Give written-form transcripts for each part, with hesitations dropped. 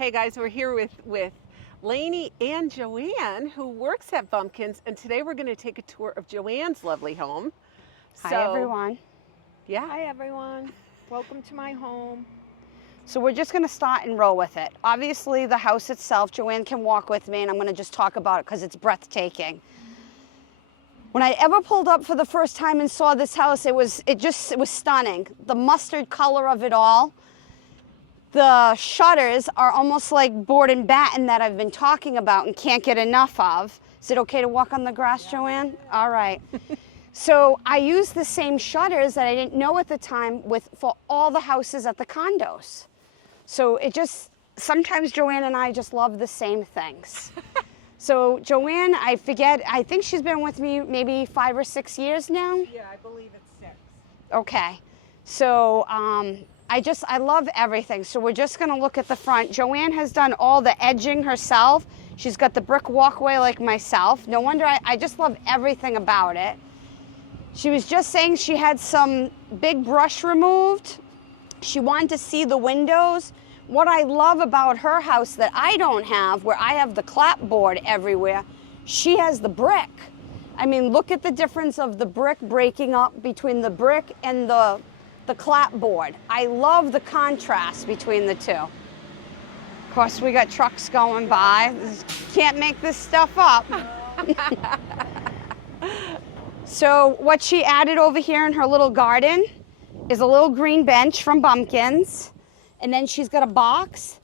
Hey guys, we're here with Lainey and Joanne, who works at Bumpkins, and today we're going to take a tour of Joanne's lovely home. Hi everyone. Yeah. Hi everyone. Welcome to my home. So we're just going to start and roll with it. Obviously the house itself, Joanne can walk with me and I'm going to just talk about it because it's breathtaking. When I ever pulled up for the first time and saw this house, it was stunning. The mustard color of it all. The shutters are almost like board and batten that I've been talking about and can't get enough of. Is it okay to walk on the grass, Joanne? All right. So I use the same shutters that I didn't know at the time for all the houses at the condos. So it just, sometimes Joanne and I just love the same things. So Joanne, I think she's been with me maybe 5 or 6 years now. Yeah, I believe it's 6. Okay. So I love everything. So we're just going to look at the front. Joanne has done all the edging herself. She's got the brick walkway like myself. No wonder I just love everything about it. She was just saying she had some big brush removed. She wanted to see the windows. What I love about her house that I don't have, where I have the clapboard everywhere, she has the brick. I mean, look at the difference of the brick breaking up between the brick and the clapboard. I love the contrast between the two. Of course, we got trucks going by. Can't make this stuff up. So what she added over here in her little garden is a little green bench from Bumpkins. And then she's got a box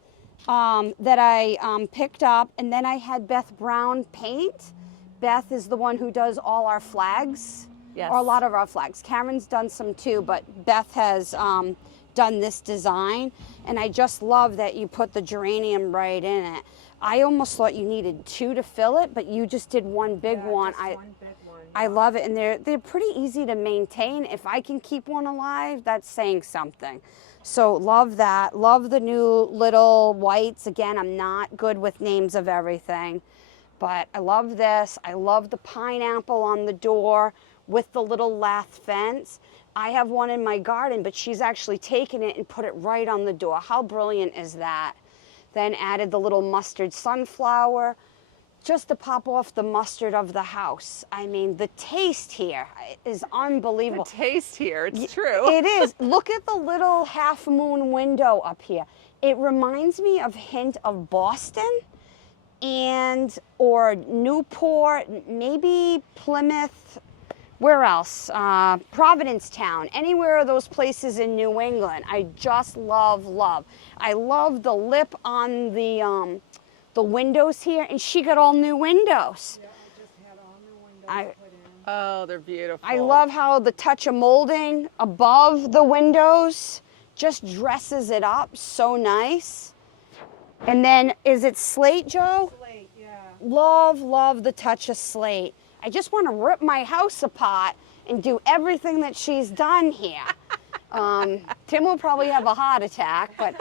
that I picked up. And then I had Beth Brown paint. Beth is the one who does all our flags. Yes. Or a lot of our flags. Karen's done some too, but Beth has done this design. And I just love that you put the geranium right in it. I almost thought you needed 2 to fill it, but you just did one big one. Just one big one. I love it, and they're pretty easy to maintain. If I can keep one alive, that's saying something. So love that. Love the new little whites. Again, I'm not good with names of everything, but I love this. I love the pineapple on the door with the little lath fence. I have one in my garden, but she's actually taken it and put it right on the door. How brilliant is that? Then added the little mustard sunflower, just to pop off the mustard of the house. I mean, the taste here is unbelievable. The taste here, it's true. It is. Look at the little half moon window up here. It reminds me of hint of Boston or Newport, maybe Plymouth. Where else? Provincetown, anywhere of those places in New England. I just love. I love the lip on the windows here, and she got all new windows. Yeah, I just had all new windows put in. Oh, they're beautiful. I love how the touch of molding above the windows just dresses it up so nice. And then, is it slate, Joe? Slate, yeah. Love the touch of slate. I just want to rip my house apart and do everything that she's done here. Tim will probably have a heart attack, but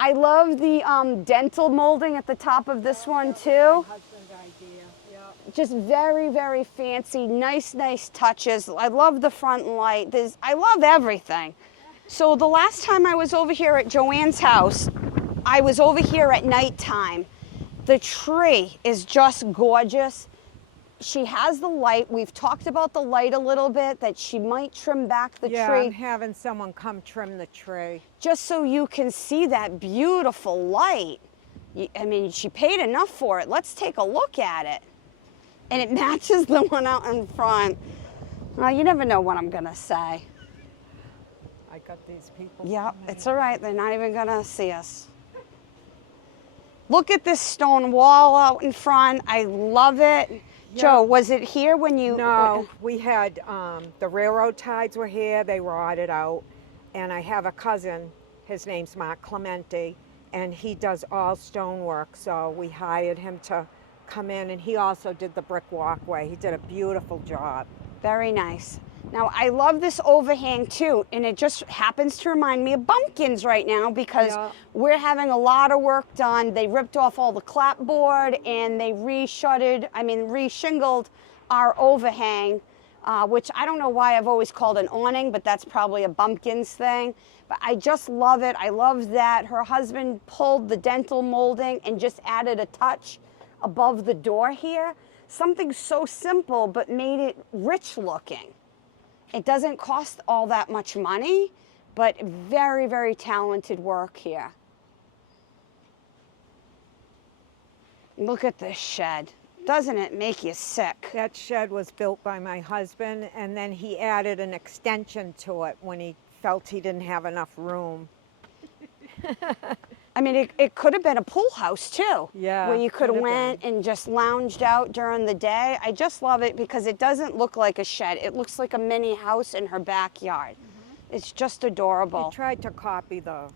I love the dental molding at the top of this one too. My husband's idea. Yeah. Just very fancy, nice touches. I love the front light. I love everything. So the last time I was over here at Joanne's house, I was over here at nighttime. The tree is just gorgeous. She has the light. We've talked about the light a little bit, that she might trim back the Yeah, tree. I'm having someone come trim the tree. Just so you can see that beautiful light. I mean, she paid enough for it. Let's take a look at it. And it matches the one out in front. Well, you never know what I'm going to say. I got these people. Yep, it's all right. They're not even going to see us. Look at this stone wall out in front. I love it. Yeah. Joe, was it here when you... No, we had, the railroad ties were here, they rotted out. And I have a cousin, his name's Mark Clemente, and he does all stonework. So we hired him to come in, and he also did the brick walkway. He did a beautiful job. Very nice. Now, I love this overhang too, and it just happens to remind me of Bumpkins right now because we're having a lot of work done. They ripped off all the clapboard and they reshingled our overhang which I don't know why I've always called an awning, but that's probably a bumpkins thing. But I just love it. I love that her husband pulled the dental molding and just added a touch above the door here. Something so simple, but made it rich looking. It doesn't cost all that much money, but very, very talented work here. Look at this shed. Doesn't it make you sick? That shed was built by my husband, and then he added an extension to it when he felt he didn't have enough room. I mean, it could have been a pool house too. Yeah, where you could have could have went and just lounged out during the day. I just love it because it doesn't look like a shed. It looks like a mini house in her backyard. It's just adorable. He tried to copy the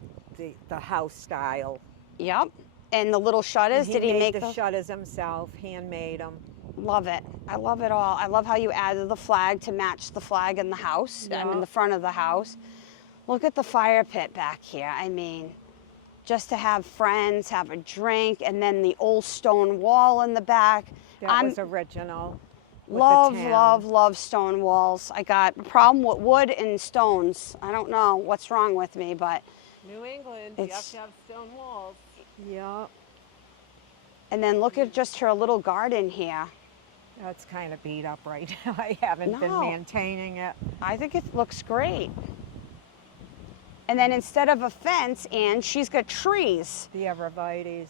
house style. Yep. And the little shutters, did he make the those? shutters himself, handmade them. Love it. I love it all. I love how you added the flag to match the flag in the house, I mean the front of the house. Look at the fire pit back here. I mean, just to have friends, have a drink, and then the old stone wall in the back. That was original. Love stone walls. I got a problem with wood and stones. I don't know what's wrong with me, but New England, you have to have stone walls. Yeah. And then look at just her little garden here. That's kind of beat up right now. I haven't been maintaining it. I think it looks great. And then instead of a fence, Ann, she's got trees. The arborvitaes.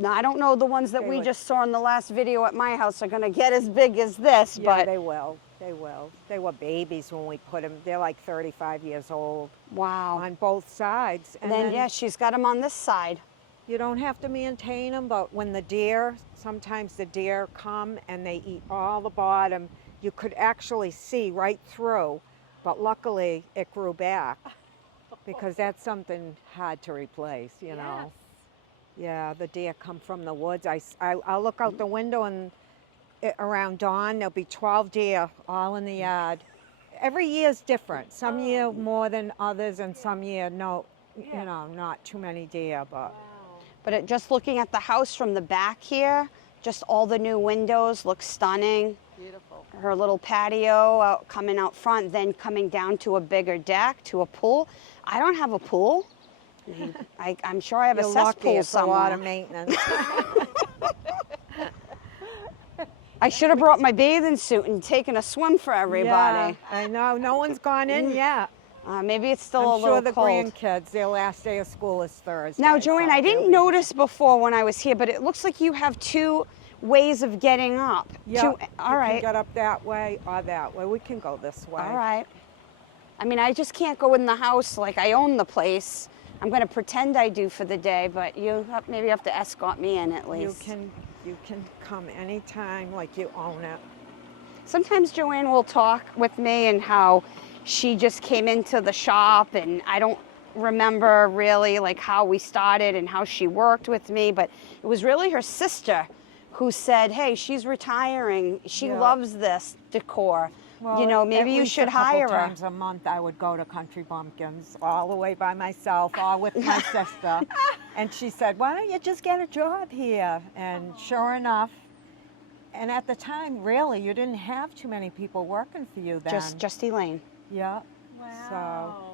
Now, I don't know the ones that we just saw in the last video at my house are going to get as big as this, Yeah, but they will. They will. They were babies when we put them. They're like 35 years old. wow. On both sides. And then, yeah, she's got them on this side. You don't have to maintain them, but when the deer, sometimes the deer come and they eat all the bottom, you could actually see right through. But luckily, it grew back because that's something hard to replace, you know. Yeah, the deer come from the woods. I'll look out the window and around dawn, there'll be 12 deer all in the yard. Every year is different. Some year more than others, and some year no, you know, not too many deer, but. But just looking at the house from the back here, just all the new windows look stunning. Beautiful. Her little patio coming out front, then coming down to a bigger deck, to a pool. I don't have a pool. I'm sure I have a cesspool somewhere. A lot of maintenance. I should have brought my bathing suit and taken a swim for everybody. Yeah, I know. No one's gone in yet. Maybe it's still a I'm little sure the cold. grandkids, their last day of school is Thursday. Now, Joanne, so I didn't notice before when I was here, but it looks like you have two ways of getting up. Yeah, all right. You can get up that way or that way. We can go this way. All right. I mean, I just can't go in the house like I own the place. I'm going to pretend I do for the day, but maybe have to escort me in at least. You can come anytime like you own it. Sometimes Joanne will talk with me and how she just came into the shop, and I don't remember really like how we started and how she worked with me, but it was really her sister who said, hey, she's retiring. She loves this decor. Well, you know, maybe you should hire her. A couple times a month I would go to Country Bumpkins all the way by myself or with my sister. And she said, why don't you just get a job here? And sure enough, and at the time, really, you didn't have too many people working for you then. Just Elaine. Yeah. Wow.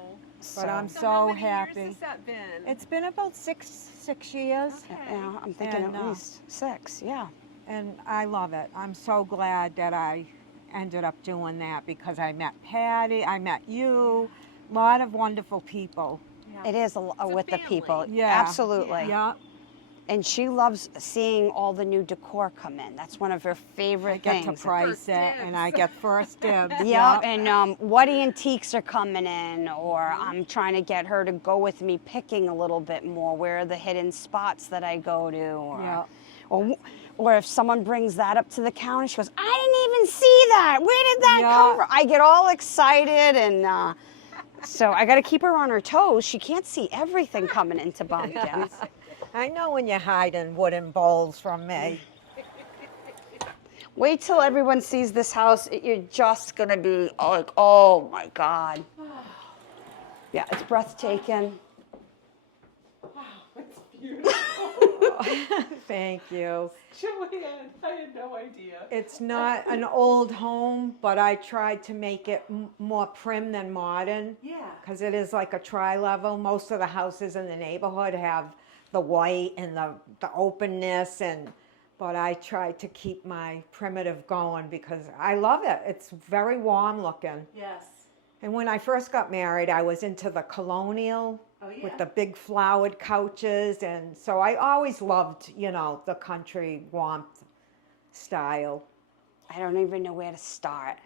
But I'm So so how many happy. years has that been? It's been about six years. Okay. Yeah, I'm thinking And, at least 6, yeah. And I love it. I'm so glad that I ended up doing that because I met Patty, I met you, a lot of wonderful people. Yeah. It is with the family. people. Yeah. Absolutely. Yeah. And she loves seeing all the new decor come in. That's one of her favorite I get things. to price First it, and dibs. I get first dibs. Yeah, and what antiques are coming in, or I'm trying to get her to go with me picking a little bit more. Where are the hidden spots that I go to? Or if someone brings that up to the counter, she goes, I didn't even see that. Where did that come from? I get all excited, and so I got to keep her on her toes. She can't see everything coming into Bumpkins. I know when you're hiding wooden bowls from me. Wait till everyone sees this house. You're just going to be like, oh my God. Yeah, it's breathtaking. Wow, it's beautiful. So, thank you. Joanne, I had no idea. It's not an old home, but I tried to make it more prim than modern. Yeah. Because it is like a tri-level. Most of the houses in the neighborhood have the white and the openness, but I tried to keep my primitive going because I love it. It's very warm looking. Yes. And when I first got married, I was into the colonial with the big flowered couches. And so I always loved, the country warmth style. I don't even know where to start.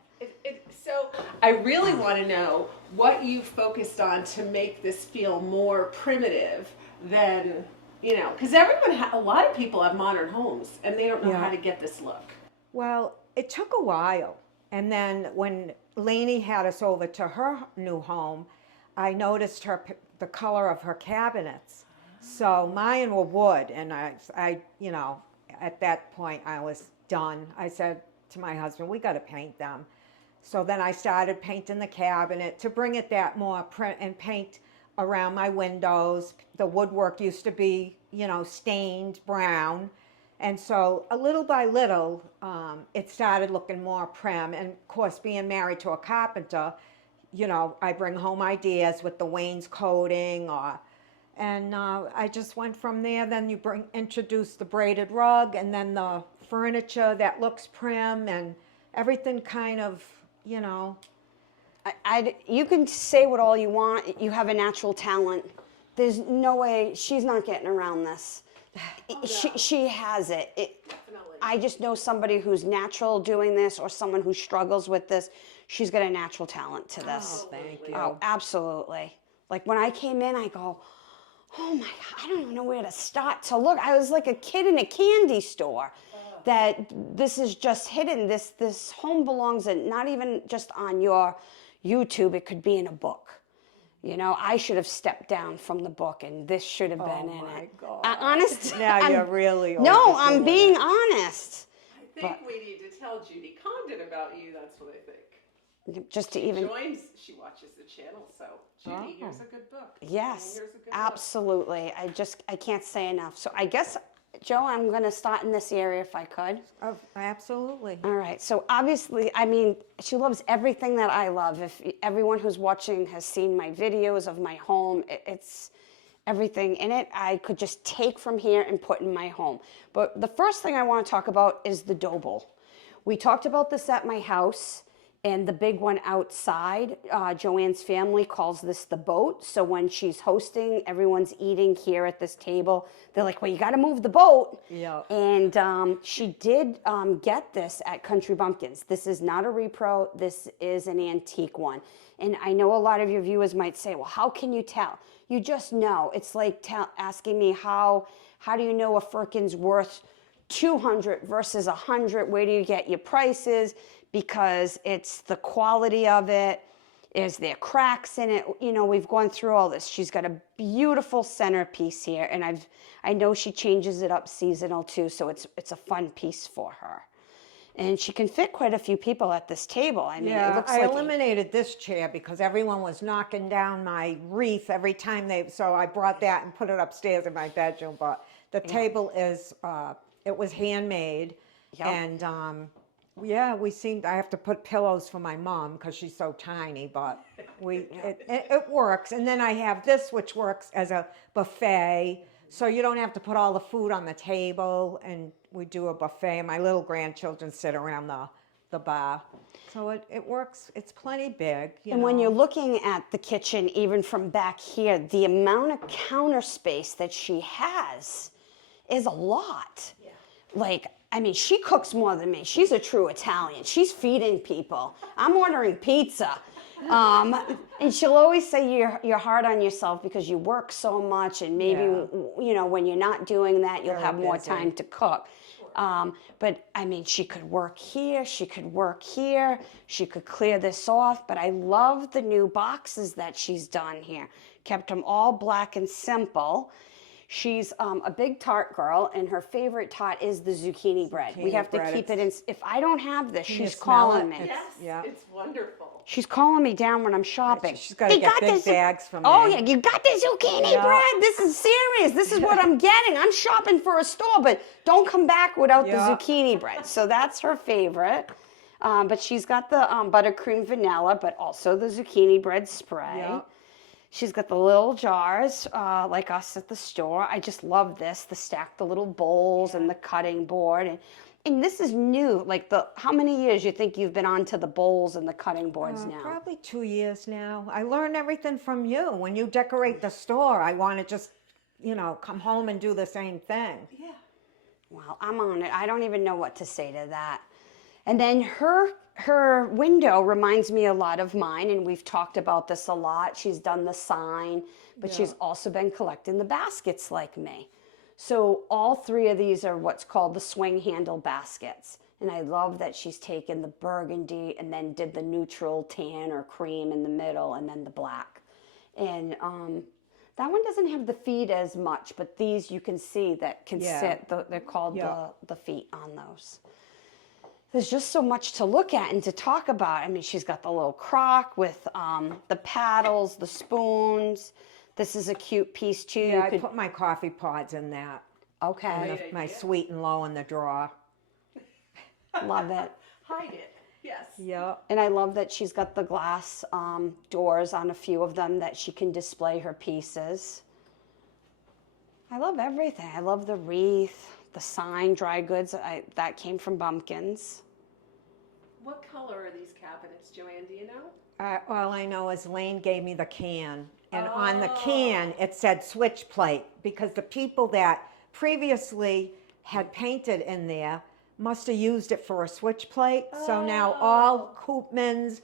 So I really want to know what you focused on to make this feel more primitive than, because a lot of people have modern homes and they don't know how to get this look. Well, it took a while. And then when Lainey had us over to her new home, I noticed the color of her cabinets. So mine were wood, and I at that point I was done. I said to my husband, we got to paint them. So then I started painting the cabinet to bring it that more print and paint around my windows. The woodwork used to be, stained brown. And so a little by little, it started looking more prim. And of course, being married to a carpenter, I bring home ideas with the wainscoting and I just went from there. Then you introduce the braided rug and then the furniture that looks prim and everything kind of, You can say what all you want. You have a natural talent. There's no way she's not getting around this. She has it. I just know somebody who's natural doing this or someone who struggles with this. She's got a natural talent to this. Oh, thank you. Oh, absolutely. Like when I came in, I go, oh my God, I don't even know where to start to look. I was like a kid in a candy store. That this is just hidden. This home belongs not even just on your YouTube. It could be in a book. I should have stepped down from the book, and this should have been in it. Oh my God! Honest. Now you're really no. I'm being honest. I think we need to tell Judy Condon about you. That's what I think. Just to even. She watches the channel, so Judy, here's a good book. Yes, here's a good absolutely. I can't say enough. So I guess, Joe, I'm going to start in this area if I could. Oh, absolutely. All right. So obviously, she loves everything that I love. If everyone who's watching has seen my videos of my home, it's everything in it I could just take from here and put in my home. But the first thing I want to talk about is the dough bowl. We talked about this at my house. And the big one outside, Joanne's family calls this the boat. So when she's hosting, everyone's eating here at this table. They're like, well, you got to move the boat. Yeah. And she did get this at Country Bumpkins. This is not a repro. This is an antique one. And I know a lot of your viewers might say, well, how can you tell? You just know. It's like asking me how do you know a Firkin's worth 200 versus 100? Where do you get your prices? Because it's the quality of it. Is there cracks in it? We've gone through all this. She's got a beautiful centerpiece here, and I know she changes it up seasonal too, so it's a fun piece for her. And she can fit quite a few people at this table. It looks like... I eliminated this chair because everyone was knocking down my wreath every time so I brought that and put it upstairs in my bedroom. But the table is, it was handmade. Yep. And I have to put pillows for my mom because she's so tiny, but it works. And then I have this, which works as a buffet. So you don't have to put all the food on the table, and we do a buffet. My little grandchildren sit around the bar. So it works. It's plenty big. And when you're looking at the kitchen, even from back here, the amount of counter space that she has is a lot. Yeah. She cooks more than me. She's a true Italian. She's feeding people. I'm ordering pizza. And she'll always say you're hard on yourself because you work so much, and maybe when you're not doing that, you'll have more time to cook. But she could work here, she could work here, she could clear this off. But I love the new boxes that she's done here. Kept them all black and simple. She's a big tart girl, and her favorite tart is the zucchini bread. We Zucchini have to bread, keep it in. If I don't have this, you she's smell calling it? me. It's- Yes, yeah. it's wonderful. She's calling me down when I'm shopping. She's got to "They get got big this- bags from Oh me. yeah, you got the zucchini Yeah. bread. This is serious. This is what I'm getting. I'm shopping for a store, but don't come back without Yeah. the zucchini bread. So that's her favorite. But she's got the buttercream vanilla, but also the zucchini bread spray. Yeah. She's got the little jars, like us at the store. I just love this, the little bowls and the cutting board. And this is new. Like how many years you think you've been onto the bowls and the cutting boards now? Probably 2 years now. I learned everything from you. When you decorate the store, I want to just, come home and do the same thing. Yeah. Well, I'm on it. I don't even know what to say to that. And then her window reminds me a lot of mine, and we've talked about this a lot. She's done the sign, but she's also been collecting the baskets like me. So all three of these are what's called the swing handle baskets. And I love that she's taken the burgundy and then did the neutral tan or cream in the middle and then the black. And that one doesn't have the feet as much, but these you can see that can sit. They're called the feet on those. There's just so much to look at and to talk about. I mean, she's got the little crock with the paddles, the spoons. This is a cute piece too. Yeah, I put my coffee pods in that. Okay. And my sweet and low in the drawer. Love it. Hide it. Yes. Yeah. And I love that she's got the glass doors on a few of them that she can display her pieces. I love everything. I love the wreath, the sign, dry goods. That came from Bumpkins. What color are these cabinets, Joanne? Do you know? All I know is Lane gave me the can. And on the can, it said switch plate because the people that previously had painted in there must have used it for a switch plate. So now all Koopmans,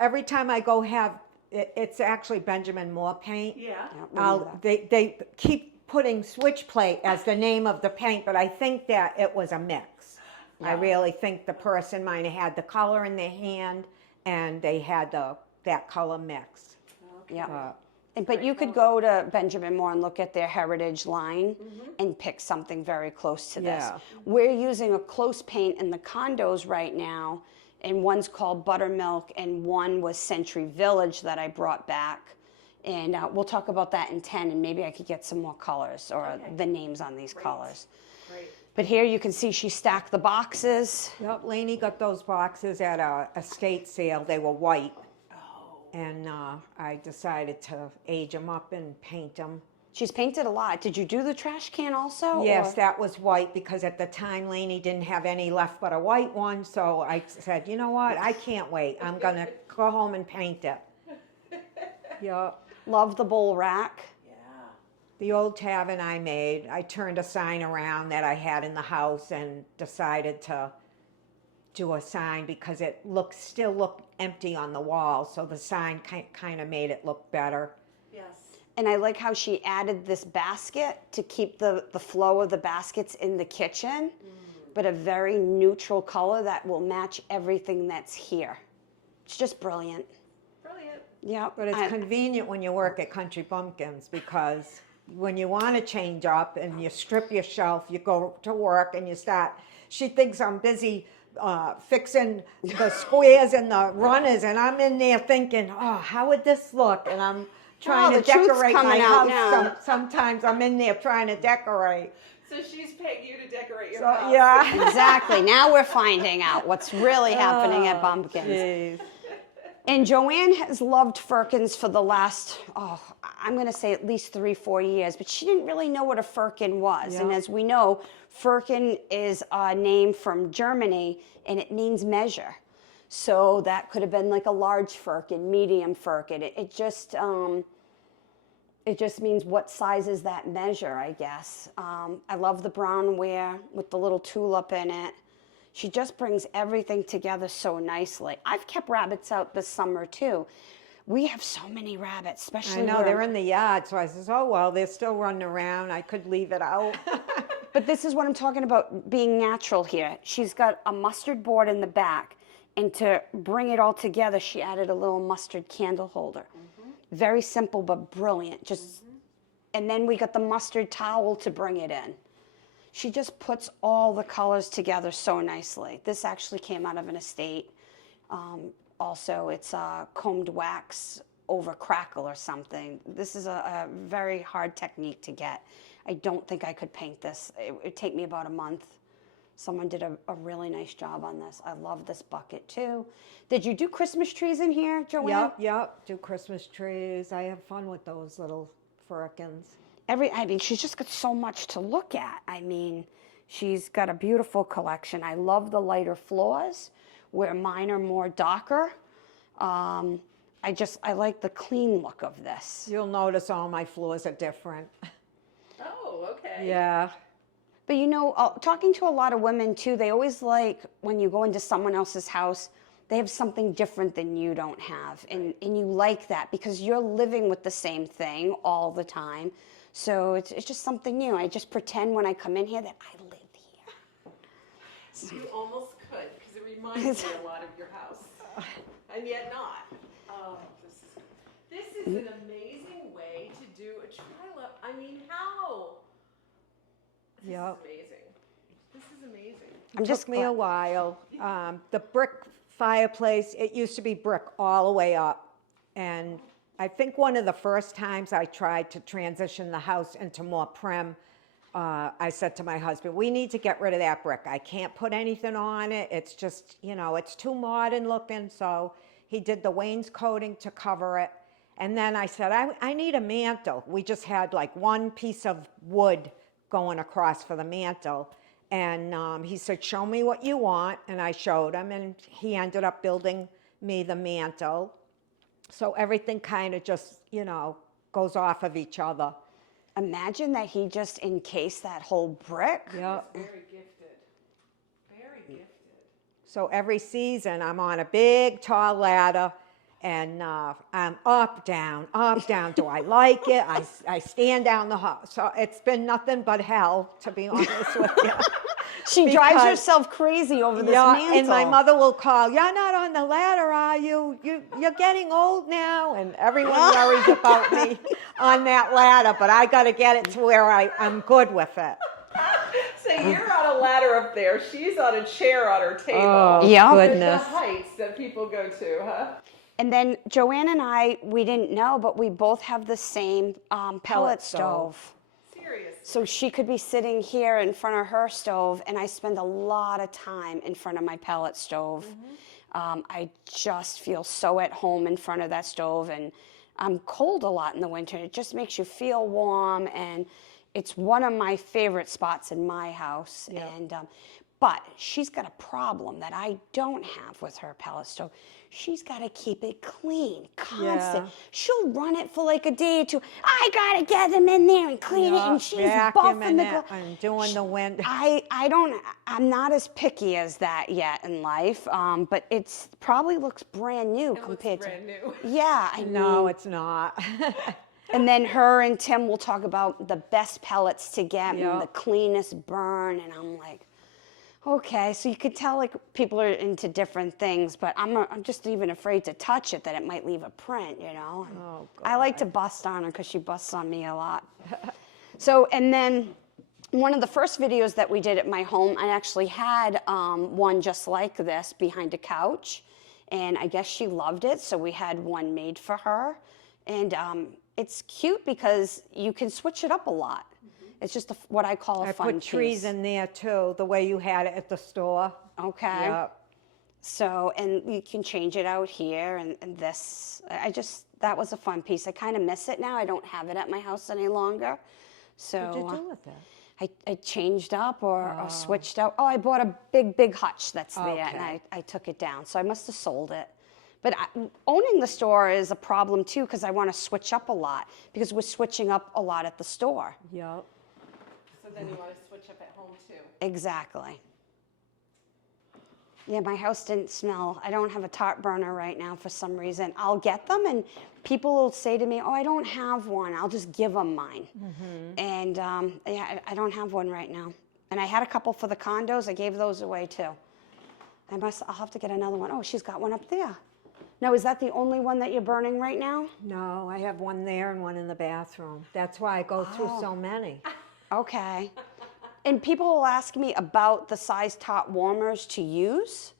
every time I go have, it's actually Benjamin Moore paint. Yeah. They keep putting switch plate as the name of the paint, but I think that it was a mix. I really think the person might have had the color in their hand and they had that color mixed. Yeah. But you could go to Benjamin Moore and look at their heritage line and pick something very close to this. Yeah. We're using a close paint in the condos right now, and one's called Buttermilk, and one was Century Village that I brought back. And we'll talk about that in 10, and maybe I could get some more colors or the names on these colors. Great. But here you can see she stacked the boxes. Yep, Lainey got those boxes at a estate sale. They were white. And I decided to age them up and paint them. She's painted a lot. Did you do the trash can also? Yes, or? that was white because at the time Lainey didn't have any left but a white one. So I said, you know what? I can't wait. I'm going to go home and paint it. Yeah. Love the bowl rack. Yeah. The old tavern I made, I turned a sign around that I had in the house and decided to do a sign because it still looked empty on the wall. So the sign kind of made it look better. Yes. And I like how she added this basket to keep the flow of the baskets in the kitchen, but a very neutral color that will match everything that's here. It's just brilliant. Brilliant. Yeah. But it's convenient when you work at Country Bumpkins because when you want to change up and you strip your shelf, you go to work and you start. She thinks I'm busy fixing the squares and the runners, and I'm in there thinking, oh, how would this look? And I'm trying to the truth's decorate my coming out house. now. Sometimes I'm in there trying to decorate. So she's paying you to decorate your So, house. yeah. Exactly. Now we're finding out what's really happening at Bumpkins. Jeez. And Joanne has loved firkins for the last, I'm going to say at least 3-4 years, but she didn't really know what a firkin was. Yeah. And as we know, firkin is a name from Germany, and it means measure. So that could have been like a large firkin, medium firkin. It just means what size is that measure, I guess. I love the brown ware with the little tulip in it. She just brings everything together so nicely. I've kept rabbits out this summer too. We have so many rabbits, especially I know, they're in the yard, so I says, oh, well, they're still running around. I could leave it out. But this is what I'm talking about, being natural here. She's got a mustard board in the back, and to bring it all together, she added a little mustard candle holder. Very simple but brilliant. and then we got the mustard towel to bring it in. She just puts all the colors together so nicely. This actually came out of an estate. Also, it's combed wax over crackle or something. This is a very hard technique to get. I don't think I could paint this. It'd take me about a month. Someone did a really nice job on this. I love this bucket too. Did you do Christmas trees in here, Joanne? Yep. Do Christmas trees. I have fun with those little firkins. I mean, she's just got so much to look at. I mean, she's got a beautiful collection. I love the lighter floors where mine are more darker. I like the clean look of this. You'll notice all my floors are different. Oh, okay. Yeah. But you know, talking to a lot of women too, they always like when you go into someone else's house, they have something different than you don't have. And you like that because you're living with the same thing all the time. So it's just something new. I just pretend when I come in here that I live here. You almost could, because it reminds me a lot of your house. And yet not. Oh, this is an amazing way to do a trailer. I mean, how? This is amazing. This is amazing. It took me a while. The brick fireplace, it used to be brick all the way up. And I think one of the first times I tried to transition the house into more prim, I said to my husband, we need to get rid of that brick. I can't put anything on it. It's just, it's too modern looking. So he did the wainscoting to cover it. And then I said, I need a mantle. We just had like one piece of wood going across for the mantle. And he said, show me what you want. And I showed him, and he ended up building me the mantle. So everything kind of just, goes off of each other. Imagine that he just encased that whole brick. Yeah. Very gifted. Very gifted. So every season I'm on a big tall ladder, and I'm up, down, up, down. Do I like it? I stand down the hall. So it's been nothing but hell, to be honest with you. She drives herself crazy over this mantle. And my mother will call, you're not on the ladder, are you? You're getting old now. And everyone worries about me on that ladder, but I got to get it to where I'm good with it. So you're on a ladder up there. She's on a chair on her table. Oh, yeah. goodness. The heights that people go to, huh? And then Joanne and I, we didn't know, but we both have the same pellet stove. Seriously. So she could be sitting here in front of her stove, and I spend a lot of time in front of my pellet stove. I just feel so at home in front of that stove, and I'm cold a lot in the winter. It just makes you feel warm, and it's one of my favorite spots in my house. Yeah. And but she's got a problem that I don't have with her pellet stove. She's got to keep it clean, constant. Yeah. She'll run it for like a day or two. I got to get them in there and clean it, and she's buffing the and doing the wind. I'm not as picky as that yet in life, but it's probably looks brand new compared to. Brand new. Yeah, No, it's not. And then her and Tim will talk about the best pellets to get and Yeah. the cleanest burn, and I'm like, okay, so you could tell like people are into different things, but I'm just even afraid to touch it, that it might leave a print, Oh, I like to bust on her because she busts on me a lot. So, and then one of the first videos that we did at my home, I actually had one just like this behind a couch, and I guess she loved it, so we had one made for her. And it's cute because you can switch it up a lot. It's just what I call a fun piece. I put trees in there too, the way you had it at the store. Okay. Yep. So, and you can change it out here and this. That was a fun piece. I kind of miss it now. I don't have it at my house any longer. So What did you do with it? I changed up or switched out. Oh, I bought a big hutch that's there, and I took it down. So I must have sold it. But owning the store is a problem too, because I want to switch up a lot, because we're switching up a lot at the store. Yep. So then you want to switch up at home too. Exactly. Yeah, my house didn't smell. I don't have a top burner right now for some reason. I'll get them, and people will say to me, oh, I don't have one. I'll just give them mine. And yeah, I don't have one right now. And I had a couple for the condos. I gave those away too. I'll have to get another one. Oh, she's got one up there. Now, is that the only one that you're burning right now? No, I have one there and one in the bathroom. That's why I go through so many. Okay. And people will ask me about the size tot warmers to use.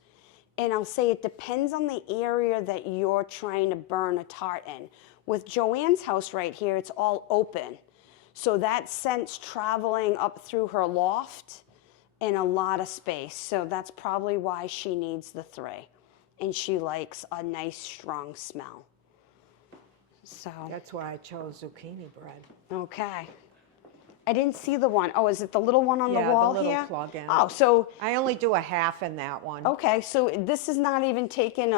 And I'll say it depends on the area that you're trying to burn a tart in. With Joanne's house right here, it's all open. So that scent's traveling up through her loft in a lot of space. So that's probably why she needs the 3. And she likes a nice, strong smell. So, That's why I chose zucchini bread. okay. I didn't see the one. Oh, is it the little one on the wall the little here? plug-in. Oh, so I only do a half in that one. okay, so this is not even taking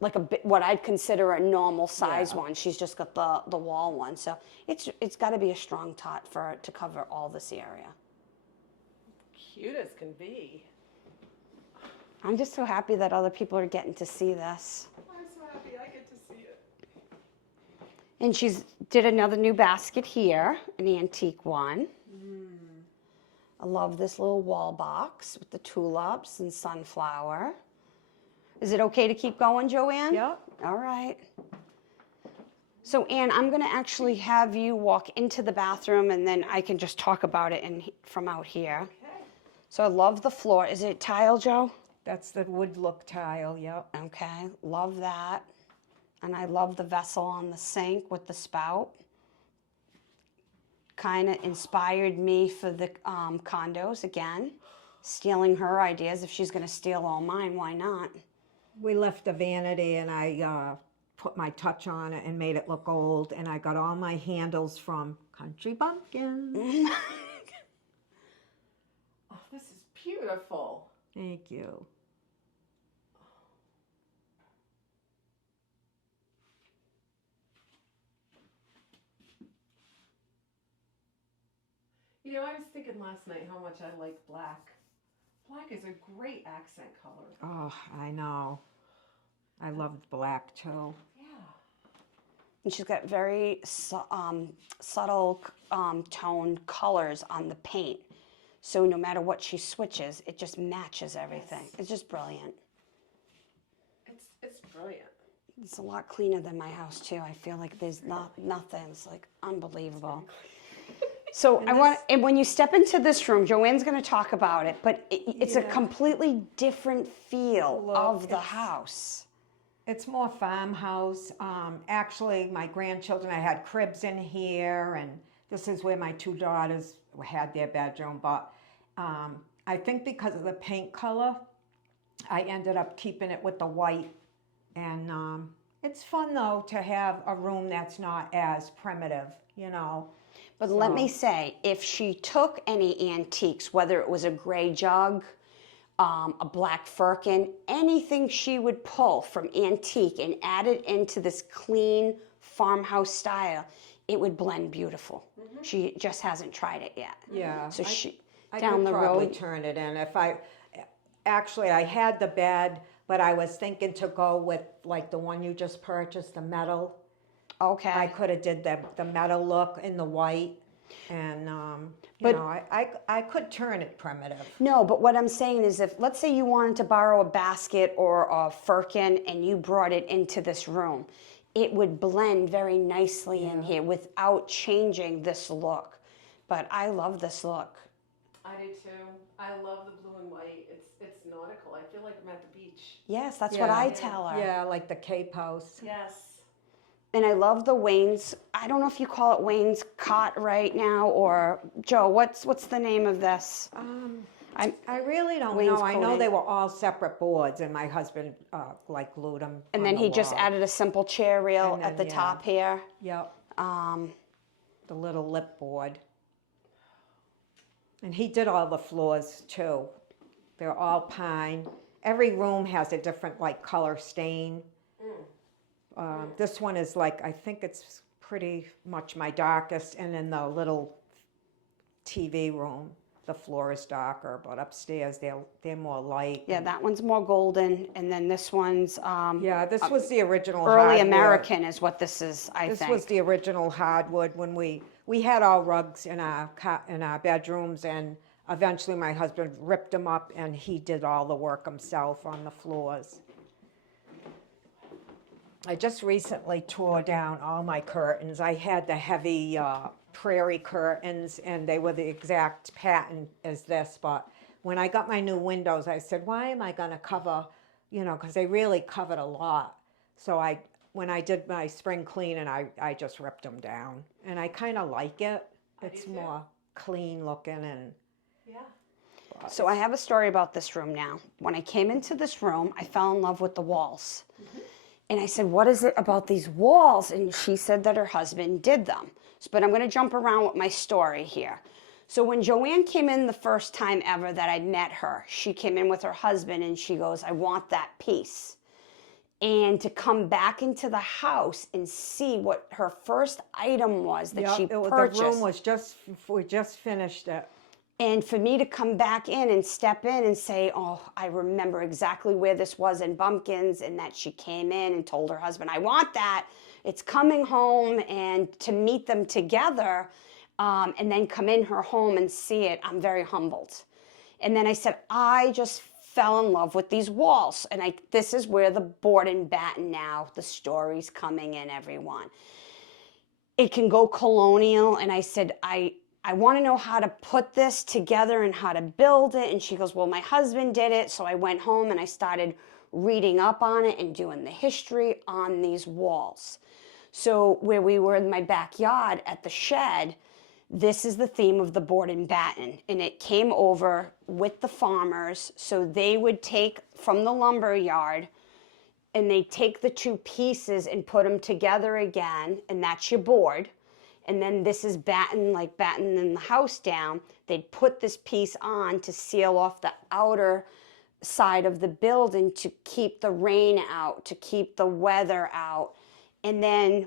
like a bit, what I'd consider a normal size Yeah. one. She's just got the wall one. So it's got to be a strong tot for it to cover all this area. Cute as can be. I'm just so happy that other people are getting to see this. I'm so happy I get to see it. And she's did another new basket here, an antique one. I love this little wall box with the tulips and sunflower. Is it okay to keep going, Joanne? Yep. All right. So, Anne, I'm going to actually have you walk into the bathroom, and then I can just talk about it from out here. Okay. So I love the floor. Is it tile, Joe? That's the wood look tile, yep. Okay, love that. And I love the vessel on the sink with the spout. Kind of inspired me for the condos again. Stealing her ideas. If she's going to steal all mine, why not? We left the vanity and I put my touch on it and made it look old. And I got all my handles from Country Bumpkin. Oh, this is beautiful. Thank you. You know, I was thinking last night how much I like black. Black is a great accent color. Oh, I know. I loved black too. Yeah. And she's got very subtle tone colors on the paint. So no matter what she switches, it just matches everything. Yes. It's just brilliant. It's brilliant. It's a lot cleaner than my house too. I feel like there's nothing. It's like unbelievable. So and when you step into this room, Joanne's going to talk about it, but it's a completely different feel of the house. It's more farmhouse. Actually, my grandchildren, I had cribs in here, and this is where my 2 daughters had their bedroom. But I think because of the paint color, I ended up keeping it with the white. And it's fun, though, to have a room that's not as primitive, you know. But let me say, if she took any antiques, whether it was a gray jug, a black firkin, anything she would pull from antique and add it into this clean farmhouse style, it would blend beautiful. Mm-hmm. She just hasn't tried it yet. Yeah. So I down could the probably road. turn it in. Actually, I had the bed, but I was thinking to go with like the one you just purchased, the metal. Okay. I could have did the metal look in the white, and I could turn it primitive. No, but what I'm saying is if, let's say you wanted to borrow a basket or a firkin and you brought it into this room, it would blend very nicely in here without changing this look. But I love this look. I do too. I love the blue and white. It's nautical. I feel like I'm at the beach. Yes, that's what I tell her. Yeah, like the Cape House. Yes. And I love the Wayne's, I don't know if you call it Wayne's cot right now, or Joe, what's the name of this? I really don't Wayne's know. I know coating. they were all separate boards, and my husband glued them. And then he just added a simple chair rail at the top here. Yep. The little lip board. And he did all the floors too. They're all pine. Every room has a different like color stain. This one is like, I think it's pretty much my darkest, and in the little TV room, the floor is darker, but upstairs they're more light. Yeah, that one's more golden, and then this one's Yeah, this was the original early hardwood. American is what this is, I This think. was the original hardwood when we had all rugs in our bedrooms, and eventually my husband ripped them up and he did all the work himself on the floors. I just recently tore down all my curtains. I had the heavy prairie curtains, and they were the exact pattern as this. But when I got my new windows, I said, why am I going to cover, because they really covered a lot. So when I did my spring cleaning, I just ripped them down. And I kind of like it. It's more clean looking and... Yeah. So I have a story about this room now. When I came into this room, I fell in love with the walls. And I said, what is it about these walls? And she said that her husband did them. But I'm going to jump around with my story here. So when Joanne came in the first time ever that I met her, she came in with her husband and she goes, I want that piece. And to come back into the house and see what her first item was that she purchased. The room was we just finished it. And for me to come back in and step in and say, oh, I remember exactly where this was in Bumpkins, and that she came in and told her husband, I want that. It's coming home, and to meet them together and then come in her home and see it, I'm very humbled. And then I said, I just fell in love with these walls. And this is where the board and batten now, the story's coming in, everyone. It can go colonial, and I said, I want to know how to put this together and how to build it. And she goes, well, my husband did it. So I went home and I started reading up on it and doing the history on these walls. So where we were in my backyard at the shed, this is the theme of the board and batten. And it came over with the farmers. So they would take from the lumber yard and they take the two pieces and put them together again. And that's your board. And then this is like battening the house down. They'd put this piece on to seal off the outer side of the building to keep the rain out, to keep the weather out. And then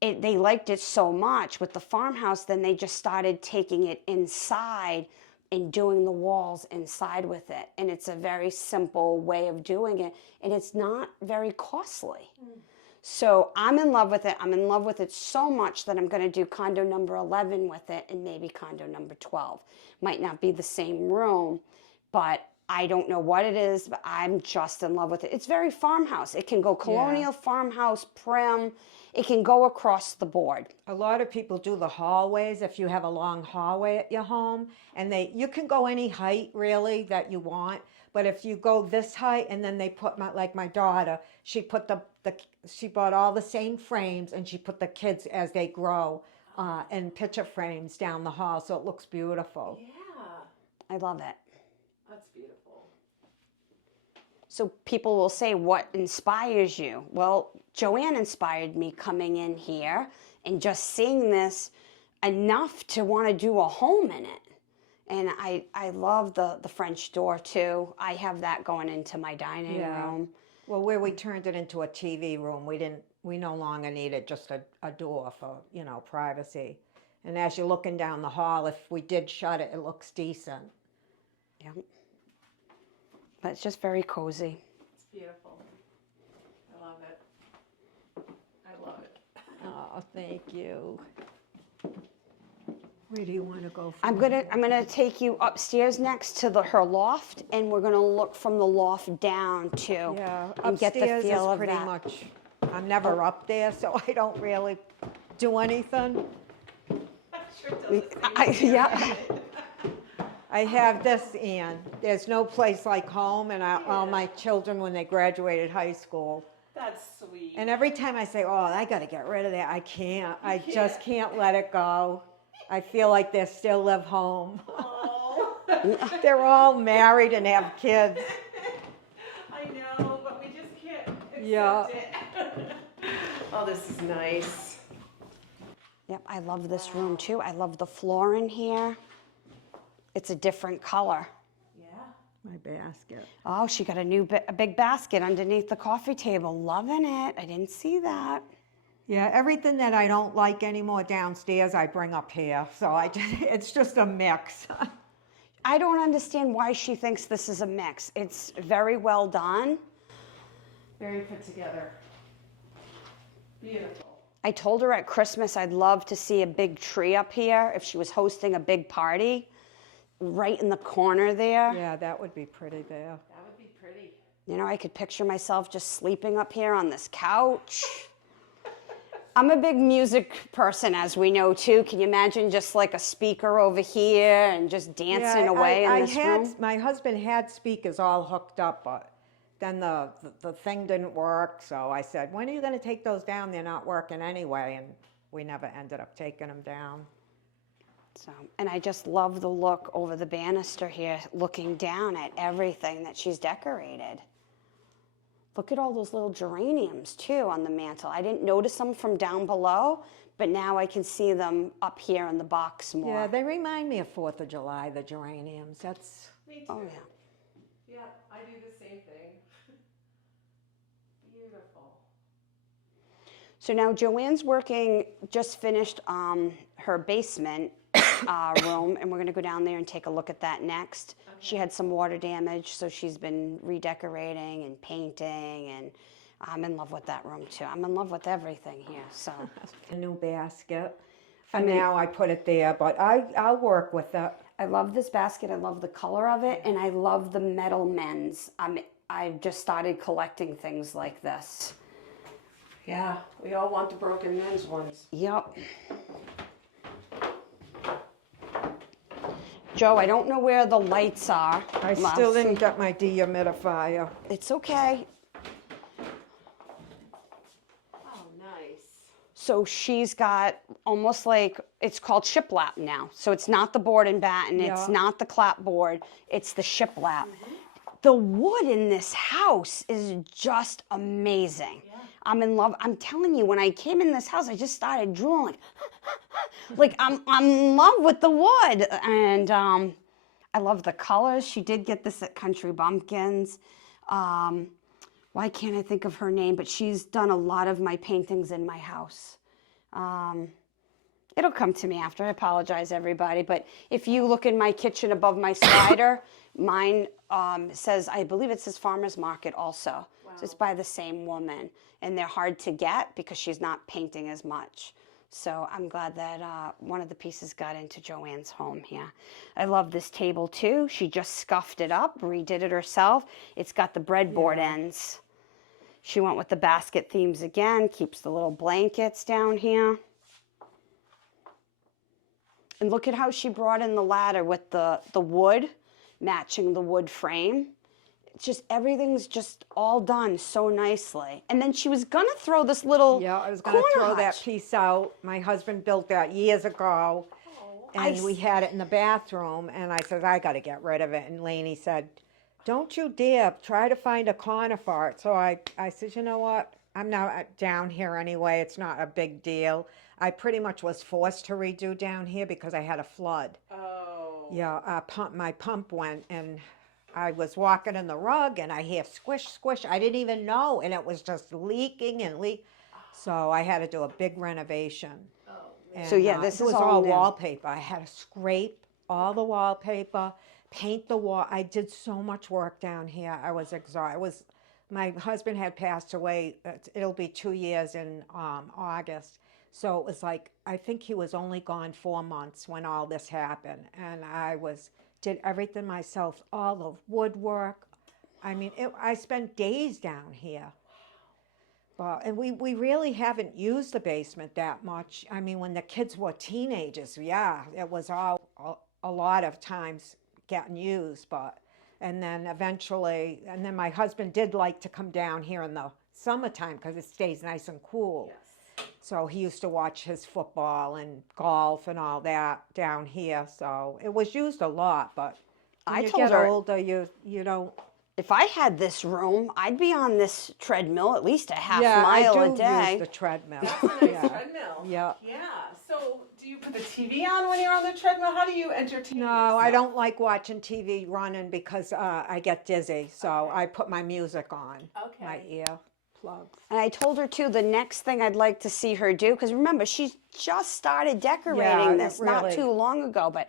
they liked it so much with the farmhouse, then they just started taking it inside and doing the walls inside with it. And it's a very simple way of doing it. And it's not very costly. So I'm in love with it. I'm in love with it so much that I'm going to do condo number 11 with it and maybe condo number 12. Might not be the same room, but I don't know what it is, but I'm just in love with it. It's very farmhouse. It can go colonial, farmhouse, prim. It can go across the board. A lot of people do the hallways if you have a long hallway at your home, and you can go any height really that you want. But if you go this height and then they put like my daughter, she put she bought all the same frames and she put the kids as they grow in picture frames down the hall, so it looks beautiful. Yeah. I love it. That's beautiful. So people will say, what inspires you? Well, Joanne inspired me coming in here and just seeing this enough to want to do a home in it. And I love the French door too. I have that going into my dining room. Well, where we turned it into a TV room, we no longer needed just a door for, privacy. And as you're looking down the hall, if we did shut it, it looks decent. Yeah. But it's just very cozy. It's beautiful. I love it. I love it. Oh, thank you. Where do you want to go from I'm gonna take you upstairs next to her loft, and we're gonna look from the loft down too. Yeah, and get the upstairs feel is of pretty that. much, I'm never up there, so I don't really do anything. Yeah. I have this, Ann. There's no place like home, and all my children, when they graduated high school. That's sweet. And every time I say, oh, I got to get rid of that, I can't. I just can't let it go. I feel like they still live home. Oh. They're all married and have kids. I know, but we just can't accept it. Oh, this is nice. Yep, I love this room too. I love the floor in here. It's a different color. Yeah. My basket. Oh, she got a big basket underneath the coffee table. Loving it. I didn't see that. Yeah, everything that I don't like anymore downstairs, I bring up here. So it's just a mix. I don't understand why she thinks this is a mix. It's very well done. Very put together. Beautiful. I told her at Christmas I'd love to see a big tree up here if she was hosting a big party. Right in the corner there. Yeah, that would be pretty there. That would be pretty. You know, I could picture myself just sleeping up here on this couch. I'm a big music person, as we know, too. Can you imagine just like a speaker over here and just dancing away in this room? My husband had speakers all hooked up, but then the thing didn't work. So I said, when are you going to take those down? They're not working anyway. And we never ended up taking them down. So, and I just love the look over the banister here, looking down at everything that she's decorated. Look at all those little geraniums, too, on the mantle. I didn't notice them from down below, but now I can see them up here in the box more. Yeah, they remind me of 4th of July, the geraniums. That's... Me too. Oh, yeah. Yeah, I do the same thing. Beautiful. So now Joanne's just finished her basement room, and we're going to go down there and take a look at that next. Okay. She had some water damage, so she's been redecorating and painting, and I'm in love with that room too. I'm in love with everything here. So a new basket. For now, I put it there, but I'll work with it. I love this basket. I love the color of it, and I love the metal men's. I've just started collecting things like this. Yeah, we all want the broken men's ones. Yep. Joe, I don't know where the lights are. I still didn't get my dehumidifier. It's okay. Oh, nice. So she's got almost like, it's called shiplap now. So it's not the board and batten, it's not the clapboard, it's the shiplap. Mm-hmm. The wood in this house is just amazing. Yeah. I'm in love. I'm telling you, when I came in this house, I just started drooling. Like I'm in love with the wood, and I love the colors. She did get this at Country Bumpkins. Why can't I think of her name? But she's done a lot of my paintings in my house. It'll come to me after. I apologize, everybody. But if you look in my kitchen above my slider, mine says, I believe it says Farmer's Market also. Wow. So it's by the same woman. And they're hard to get because she's not painting as much. So I'm glad that one of the pieces got into Joanne's home here. I love this table too. She just scuffed it up, redid it herself. It's got the breadboard ends. She went with the basket themes again, keeps the little blankets down here. And look at how she brought in the ladder with the wood, matching the wood frame. It's just, everything's just all done so nicely. And then she was gonna throw this little I was gonna throw that piece out. My husband built that years ago. Oh, and we had it in the bathroom, and I said, I gotta get rid of it. And Lainey said, don't you dare, try to find a corner for it. So I said, you know what? I'm not down here anyway. It's not a big deal. I pretty much was forced to redo down here because I had a flood. Oh. Yeah, my pump went, and I was walking in the rug, and I hear squish, squish. I didn't even know, and it was just leaking and leak. So I had to do a big renovation. Oh, man. So yeah, this is all new. Wallpaper. I had to scrape all the wallpaper, paint the wall. I did so much work down here. I was exhausted. My husband had passed away. It'll be 2 years in August. So it was like, I think he was only gone 4 months when all this happened. And I did everything myself, all the woodwork. I mean, I spent days down here. And we really haven't used the basement that much. I mean, when the kids were teenagers, yeah, it was all a lot of times getting used, and then eventually, and then my husband did like to come down here in the summertime because it stays nice and cool. Yes. So he used to watch his football and golf and all that down here. So it was used a lot, but when you get older, you don't. If I had this room, I'd be on this treadmill at least a half mile a day. Yeah, I do use the treadmill. That's a nice treadmill. Yeah. Yeah. So do you put the TV on when you're on the treadmill? How do you entertain yourself? No, I don't like watching TV running because I get dizzy. So I put my music on. Okay. My ear plugs. And I told her too, the next thing I'd like to see her do, because remember, she just started decorating this not too long ago, but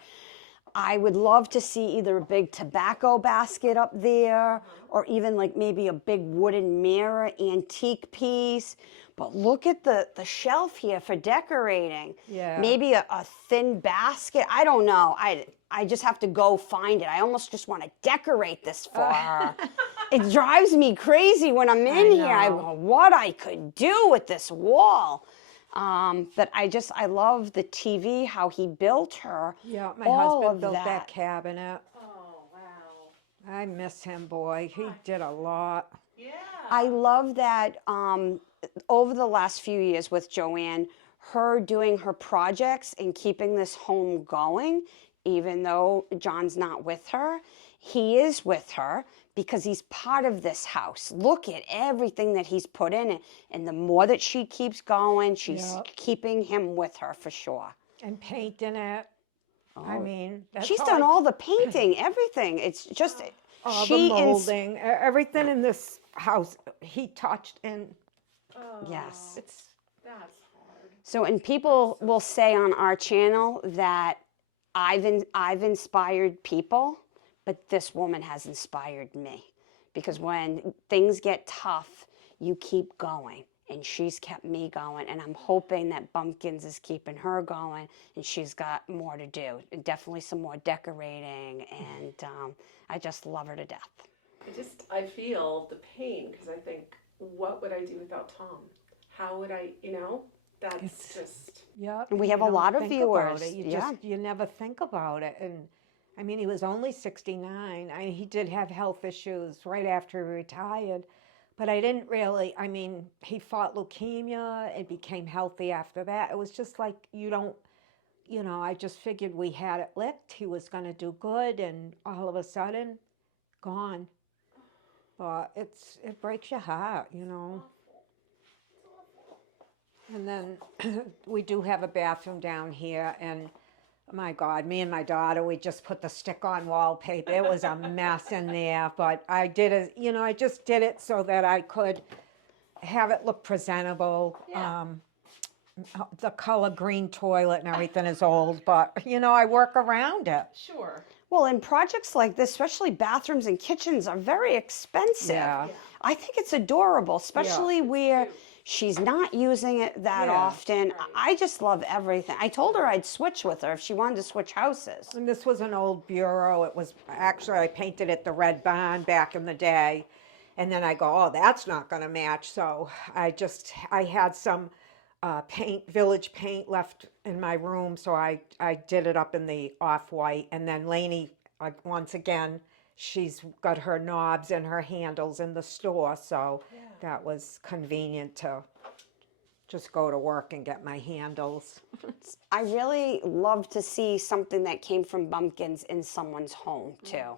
I would love to see either a big tobacco basket up there or even like maybe a big wooden mirror, antique piece. But look at the shelf here for decorating. Yeah. Maybe a thin basket. I don't know. I just have to go find it. I almost just want to decorate this for her. It drives me crazy when I'm in here. I know. go, what I could do with this wall. But I love the TV, how he built her. Yeah, my all husband of built that that. cabinet. Oh, wow. I miss him, boy. He did a lot. Yeah. I love that over the last few years with Joanne, her doing her projects and keeping this home going, even though John's not with her, he is with her because he's part of this house. Look at everything that he's put in it. And the more that she keeps going, she's Yeah. keeping him with her for sure. And painting it. I mean, that's She's all done I- all the painting, everything. It's just all she the ins- molding, everything in this house he touched, and yes. it's That's hard. So, and people will say on our channel that I've inspired people, but this woman has inspired me because when things get tough, you keep going. And she's kept me going, and I'm hoping that Bumpkins is keeping her going, and she's got more to do. And definitely some more decorating, and I just love her to death. I feel the pain because I think, what would I do without Tom? How would I, that's just. yeah. And we have you a don't lot of think about viewers, it. You yeah. just you never think about it, and I mean, he was only 69. He did have health issues right after he retired. But I didn't really, I mean, he fought leukemia and became healthy after that. It was just like, I just figured we had it licked. He was going to do good, and all of a sudden, gone. But it breaks your heart. And then we do have a bathroom down here, and my God, me and my daughter, we just put the stick-on wallpaper. It was a mess in there, but I did it, I just did it so that I could have it look presentable. Yeah. The color green toilet and everything is old, but, I work around it. Sure. Well, and projects like this, especially bathrooms and kitchens, are very expensive. Yeah. I think it's adorable, especially where she's not using it that Yeah. often. I just love everything. I told her I'd switch with her if she wanted to switch houses. And this was an old bureau. It was, actually, I painted it the red barn back in the day. And then I go, oh, that's not going to match. So I had some village paint left in my room. So I did it up in the off-white. And then Lainey, once again, she's got her knobs and her handles in the store. So that was convenient to just go to work and get my handles. I really love to see something that came from Bumpkins in someone's home, too.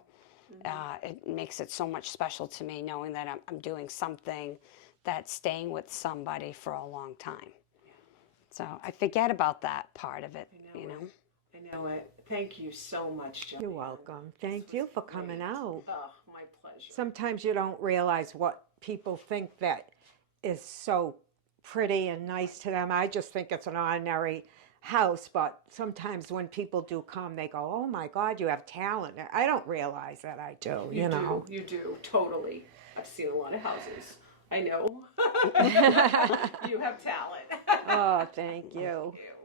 It makes it so much special to me knowing that I'm doing something that's staying with somebody for a long time. So I forget about that part of it, I know it. Thank you so much, Joanne. You're welcome. Thank you for coming out. Oh, my pleasure. Sometimes you don't realize what people think that is so pretty and nice to them. I just think it's an ordinary house, but sometimes when people do come, they go, oh my God, you have talent. I don't realize that I do, You do, totally. I've seen a lot of houses. I know. You have talent. Oh, thank you. Thank you.